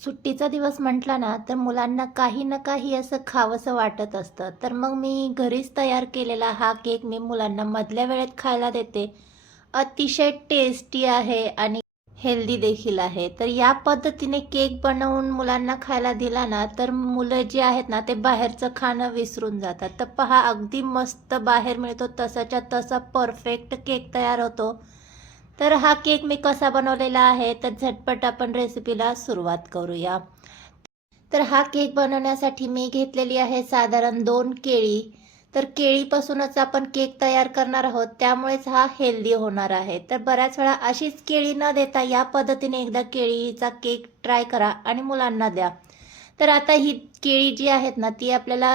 सुट्टीचा दिवस म्हटला ना तर मुलांना काही ना काही असं खावंसं वाटत असतं. तर मग मी घरीच तयार केलेला हा केक मी मुलांना मधल्या वेळेत खायला देते. अतिशय टेस्टी आहे आणि हेल्दी देखील आहे. तर या पद्धतीने केक बनवून मुलांना खायला दिला ना तर मुलं जे आहेत ना ते बाहेरचं खाणं विसरून जातात. तर पहा अगदी मस्त बाहेर मिळतो तसाच्या तसा परफेक्ट केक तयार होतो. तर हा केक मी कसा बनवलेला आहे तर झटपट आपण रेसिपीला सुरुवात करूया. तर हा केक बनवण्यासाठी मी घेतलेली आहे साधारण दोन केळी. तर केळीपासूनच आपण केक तयार करणार आहोत त्यामुळेच हा हेल्दी होणार आहे. तर बऱ्याच वेळा अशीच केळी न देता या पद्धतीने एकदा केळीचा केक ट्राय करा आणि मुलांना द्या. तर आता ही केळी जी आहेत ना ती आपल्याला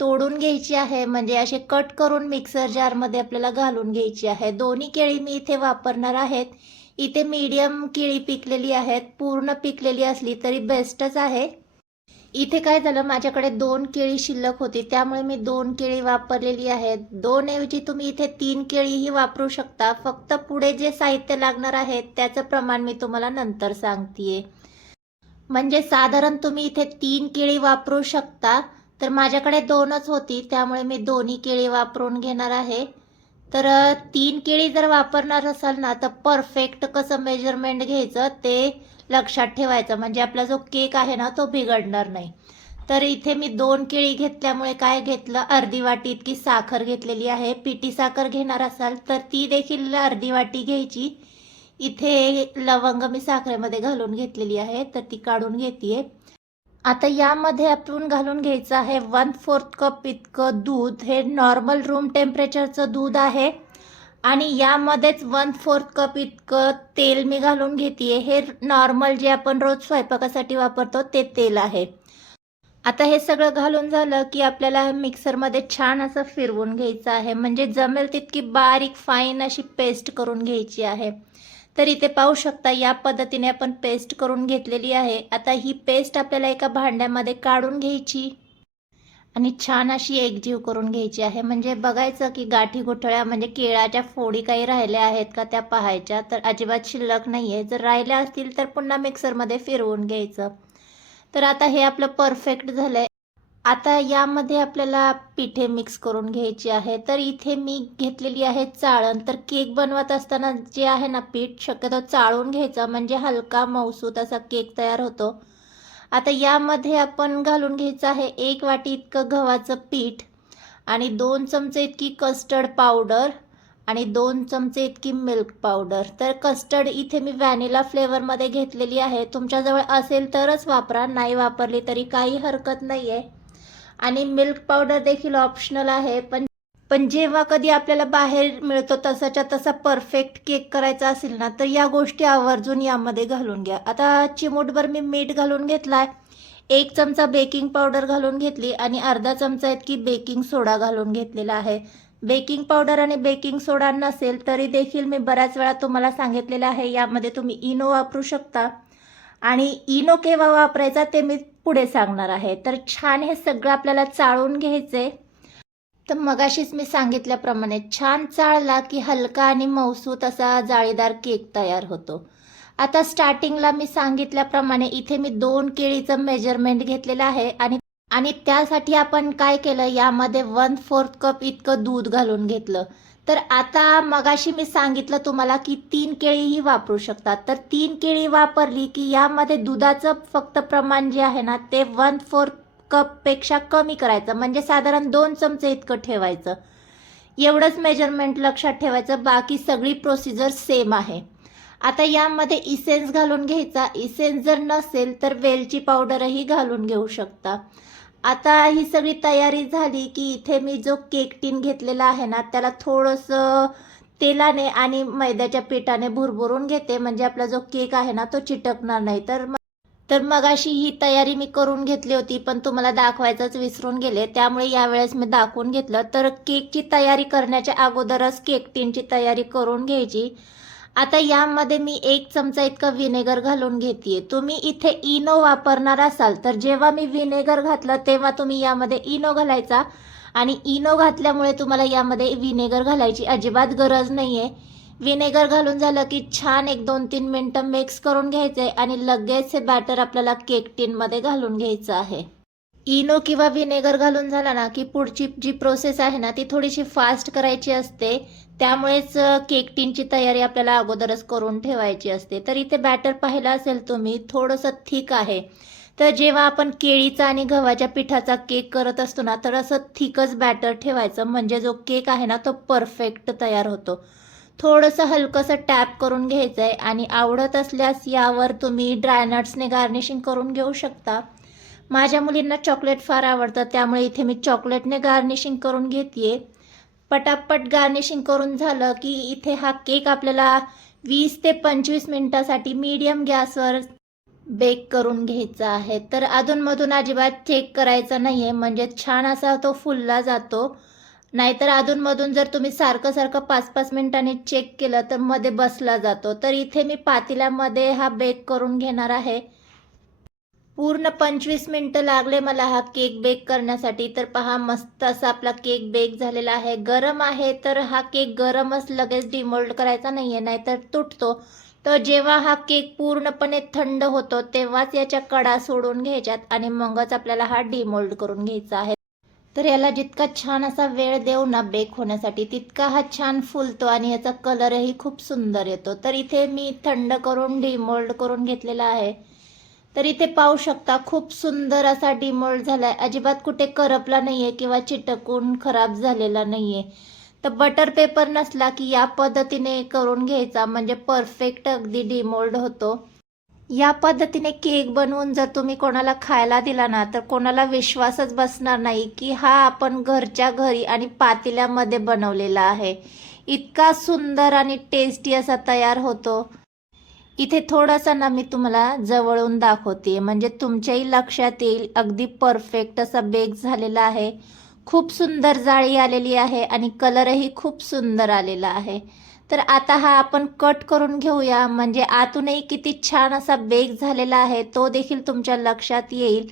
तोडून घ्यायची आहे म्हणजे असे कट करून मिक्सर जारमध्ये आपल्याला घालून घ्यायची आहे. दोन्ही केळी मी इथे वापरणार आहेत. इथे मीडियम केळी पिकलेली आहेत पूर्ण पिकलेली असली तरी बेस्टच आहे. इथे काय झालं माझ्याकडे दोन केळी शिल्लक होती त्यामुळे मी दोन केळी वापरलेली आहेत. दोन ऐवजी तुम्ही इथे तीन केळीही वापरू शकता. फक्त पुढे जे साहित्य लागणार आहे त्याचं प्रमाण मी तुम्हाला नंतर सांगतेय. म्हणजे साधारण तुम्ही इथे तीन केळी वापरू शकता. तर माझ्याकडे दोनच होती त्यामुळे मी दोन्ही केळी वापरून घेणार आहे. तर तीन केळी जर वापरणार असाल ना तर परफेक्ट कसं मेजरमेंट घ्यायचं ते लक्षात ठेवायचं. म्हणजे आपला जो केक आहे ना तो बिघडणार नाही. तर इथे मी दोन केळी घेतल्यामुळे काय घेतलं अर्धी वाटी इतकी साखर घेतलेली आहे. पिटी साखर घेणार असाल तर ती देखील अर्धी वाटी घ्यायची. इथे लवंग मी साखरेमध्ये घालून घेतलेली आहे तर ती काढून घेते आता यामध्ये आपण घालून घ्यायचं आहे वन फोर्थ कप इतकं दूध. हे नॉर्मल रूम टेम्परेचरचं दूध आहे. आणि यामध्येच वन फोर्थ कप इतकं तेल मी घालून घेते हे नॉर्मल जे आपण रोज स्वयंपाकासाठी वापरतो ते तेल आहे. आता हे सगळं घालून झालं की आपल्याला मिक्सरमध्ये छान असं फिरवून घ्यायचं आहे. म्हणजे जमेल तितकी बारीक फाईन अशी पेस्ट करून घ्यायची आहे. तर इथे पाहू शकता या पद्धतीने आपण पेस्ट करून घेतलेली आहे. आता ही पेस्ट आपल्याला एका भांड्यामध्ये काढून घ्यायची. आणि छान अशी एकजीव करून घ्यायची आहे. म्हणजे बघायचं की गाठी गुठळ्या म्हणजे केळाच्या फोडी काही राहिल्या आहेत का त्या पाहायच्या? तर अजिबात शिल्लक नाही आहे जर राहिल्या असतील तर पुन्हा मिक्सरमध्ये फिरवून घ्यायचं. तर आता हे आपलं परफेक्ट झालं आहे आता यामध्ये आपल्याला पिठे मिक्स करून घ्यायची आहे. तर इथे मी घेतलेली आहे चाळण. तर केक बनवत असताना जे आहे ना पीठ शक्यतो चाळून घ्यायचं. म्हणजे हलका मऊसूत असा केक तयार होतो. आता यामध्ये आपण घालून घ्यायचं आहे एक वाटी इतकं गव्हाचं पीठ आणि दोन चमचे इतकी कस्टर्ड पावडर आणि दोन चमचे इतकी मिल्क पावडर तर कस्टर्ड इथे मी व्हॅनिला फ्लेवरमध्ये घेतलेली आहे. तुमच्याजवळ असेल तरच वापरा. नाही वापरली तरी काही हरकत नाही आहे आणि मिल्क पावडर देखील ऑप्शनल आहे. पण पण जेव्हा कधी आपल्याला बाहेर मिळतो तसाच्या तसा परफेक्ट केक करायचा असेल ना तर या गोष्टी आवर्जून यामध्ये घालून घ्या. आता चिमूटभर मी मीठ घालून घेतलाय. एक चमचा बेकिंग पावडर घालून घेतली आणि अर्धा चमचा इतकी बेकिंग सोडा घालून घेतलेला आहे. बेकिंग पावडर आणि बेकिंग सोडा नसेल तरी देखील मी बऱ्याच वेळा तुम्हाला सांगितलेलं आहे यामध्ये तुम्ही इनो वापरू शकता. आणि इनो केव्हा वापरायचा ते मी पुढे सांगणार आहे. तर छान हे सगळं आपल्याला चाळून घ्यायचंय. तर मगाशीच मी सांगितल्याप्रमाणे छान चाळला की हलका आणि मऊसूत असा जाळीदार केक तयार होतो. आता स्टार्टिंगला मी सांगितल्याप्रमाणे इथे मी दोन केळीचं मेजरमेंट घेतलेलं आहे आणि आणि त्यासाठी आपण काय केलं? यामध्ये वन फोर्थ कप इतकं दूध घालून घेतलं. तर आता मगाशी मी सांगितलं तुम्हाला की तीन केळीही वापरू शकतात तर तीन केळी वापरली की यामध्ये दुधाचं फक्त प्रमाण जे आहे ना ते वन फोर्थ कपपेक्षा कमी करायचं. म्हणजे साधारण दोन चमचे इतकं ठेवायचं. एवढंच मेजरमेंट लक्षात ठेवायचं. बाकी सगळी प्रोसिजर सेम आहे. आता यामध्ये इसेन्स घालून घ्यायचा. इसेन्स जर नसेल तर वेलची पावडरही घालून घेऊ शकता. आता ही सगळी तयारी झाली की इथे मी जो केक टीन घेतलेला आहे ना त्याला थोडंसं तेलाने आणि मैद्याच्या पिठाने भुरभुरून घेते. म्हणजे आपला जो केक आहे ना तो चिटकणार नाही. तर तर मग अशी ही तयारी मी करून घेतली होती पण तुम्हाला दाखवायचंच विसरून गेले. त्यामुळे यावेळेस मी दाखवून घेतलं. तर केकची तयारी करण्याच्या अगोदरच केक टीनची तयारी करून घ्यायची. आता यामध्ये मी एक चमचा इतकं विनेगर घालून घेते तुम्ही इथे इनो वापरणार असाल तर जेव्हा मी विनेगर घातलं तेव्हा तुम्ही यामध्ये इनो घालायचा. आणि इनो घातल्यामुळे तुम्हाला यामध्ये विनेगर घालायची अजिबात गरज नाही आहे विनेगर घालून झालं की छान एक दोन तीन मिनटं मिक्स करून घ्यायचं आहे आणि लगेच हे बॅटर आपल्याला केक टीनमध्ये घालून घ्यायचं आहे. इनो किंवा व्हिनेगर घालून झाला ना की पुढची जी प्रोसेस आहे ना ती थोडीशी फास्ट करायची असते. त्यामुळेच केक टीनची तयारी आपल्याला अगोदरच करून ठेवायची असते. तर इथे बॅटर पाहिलं असेल तुम्ही थोडंसं थिक आहे. तर जेव्हा आपण केळीचा आणि गव्हाच्या पिठाचा केक करत असतो ना तर असं थिकच बॅटर ठेवायचं. म्हणजे जो केक आहे ना तो परफेक्ट तयार होतो. थोडंसं हलकंसं टॅप करून घ्यायचं आहे आणि आवडत असल्यास यावर तुम्ही ड्रायनट्सने गार्निशिंग करून घेऊ शकता. माझ्या मुलींना चॉकलेट फार आवडतं त्यामुळे इथे मी चॉकलेटने गार्निशिंग करून घेते पटापट गार्निशिंग करून झालं की इथे हा केक आपल्याला वीस ते पंचवीस मिनटासाठी मीडियम गॅसवर बेक करून घ्यायचा आहे. तर अधूनमधून अजिबात चेक करायचा नाही आहे म्हणजे छान असा तो फुलला जातो. नाहीतर अधूनमधून जर तुम्ही सारखं सारखं पाच पाच मिनिटांनी चेक केलं तर मध्ये बसला जातो. तर इथे मी पातेल्यामध्ये हा बेक करून घेणार आहे. पूर्ण पंचवीस मिनटं लागले मला हा केक बेक करण्यासाठी. तर पहा मस्त असा आपला केक बेक झालेला आहे. गरम आहे तर हा केक गरमच लगेच डिमोल्ड करायचा नाही आहे नाहीतर तुटतो. तर जेव्हा हा केक पूर्णपणे थंड होतो तेव्हाच याच्या कडा सोडून घ्यायच्यात आणि मगच आपल्याला हा डिमोल्ड करून घ्यायचा आहे. तर याला जितका छान असा वेळ देऊ ना बेक होण्यासाठी तितका हा छान फुलतो आणि याचा कलरही खूप सुंदर येतो. तर इथे मी थंड करून डिमोल्ड करून घेतलेला आहे. तर इथे पाहू शकता खूप सुंदर असा डिमोल्ड झालाय. अजिबात कुठे करपला नाहीये किंवा चिटकून खराब झालेला नाहीये. तर बटर पेपर नसला की या पद्धतीने करून घ्यायचा म्हणजे परफेक्ट अगदी डिमोल्ड होतो. या पद्धतीने केक बनवून जर तुम्ही कोणाला खायला दिला ना तर कोणाला विश्वासच बसणार नाही की हा आपण घरच्या घरी आणि पातेल्यामध्ये बनवलेला आहे. इतका सुंदर आणि टेस्टी असा तयार होतो. इथे थोडासा ना मी तुम्हाला जवळून दाखवते म्हणजे तुमच्याही लक्षात येईल अगदी परफेक्ट असा बेक झालेला आहे. खूप सुंदर जाळी आलेली आहे आणि कलरही खूप सुंदर आलेला आहे. तर आता हा आपण कट करून घेऊया. म्हणजे आतूनही किती छान असा बेक झालेला आहे तो देखील तुमच्या लक्षात येईल.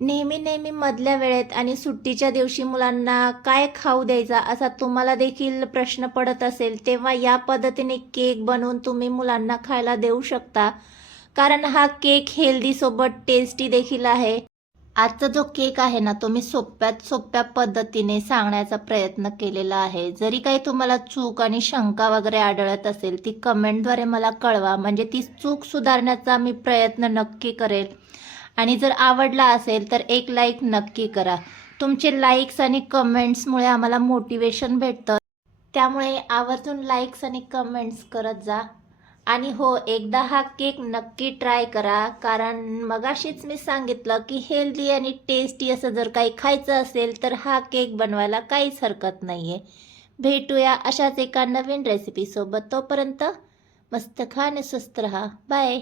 नेहमी नेहमी मधल्या वेळेत आणि सुट्टीच्या दिवशी मुलांना काय खाऊ द्यायचा असा तुम्हाला देखील प्रश्न पडत असेल तेव्हा या पद्धतीने केक बनवून तुम्ही मुलांना खायला देऊ शकता. कारण हा केक हेल्दी सोबत टेस्टी देखील आहे. आजचा जो केक आहे ना तो मी सोप्यात सोप्या पद्धतीने सांगण्याचा प्रयत्न केलेला आहे. जरी काही तुम्हाला चूक आणि शंका वगैरे आढळत असेल ती कमेंटद्वारे मला कळवा. म्हणजे ती चूक सुधारण्याचा मी प्रयत्न नक्की करेल. आणि जर आवडला असेल तर एक लाईक नक्की करा. तुमचे लाईक्स आणि कमेंट्समुळे आम्हाला मोटिवेशन भेटतं. त्यामुळे आवर्जून लाईक्स आणि कमेंट्स करत जा. आणि हो एकदा हा केक नक्की ट्राय करा. कारण मगाशीच मी सांगितलं की हेल्दी आणि टेस्टी असं जर काही खायचं असेल तर हा केक बनवायला काहीच हरकत नाही आहे भेटूया अशाच एका नवीन रेसिपीसोबत तोपर्यंत मस्त खा आणि स्वस्त रहा. बाय